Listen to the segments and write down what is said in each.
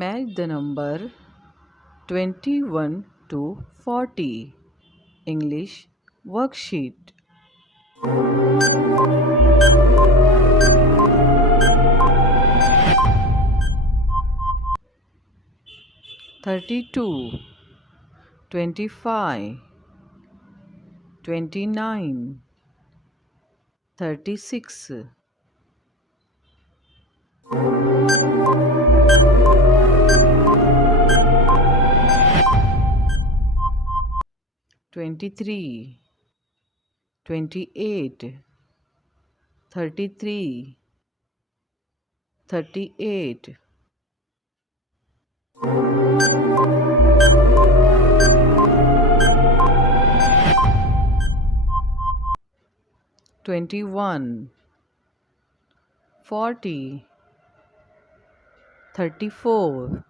Match the number 21 to 40. English worksheet. 32, 25, 29, 36, 23, 28, 33, 38, 21, 40, 34,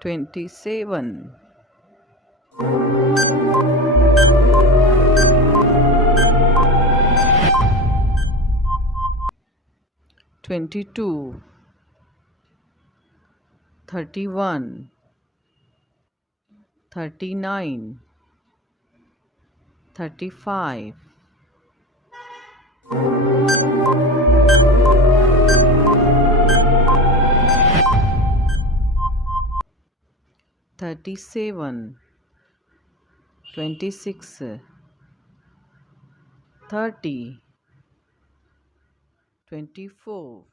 27, 22, 31, 39, 35, 37, 26, 30, 24,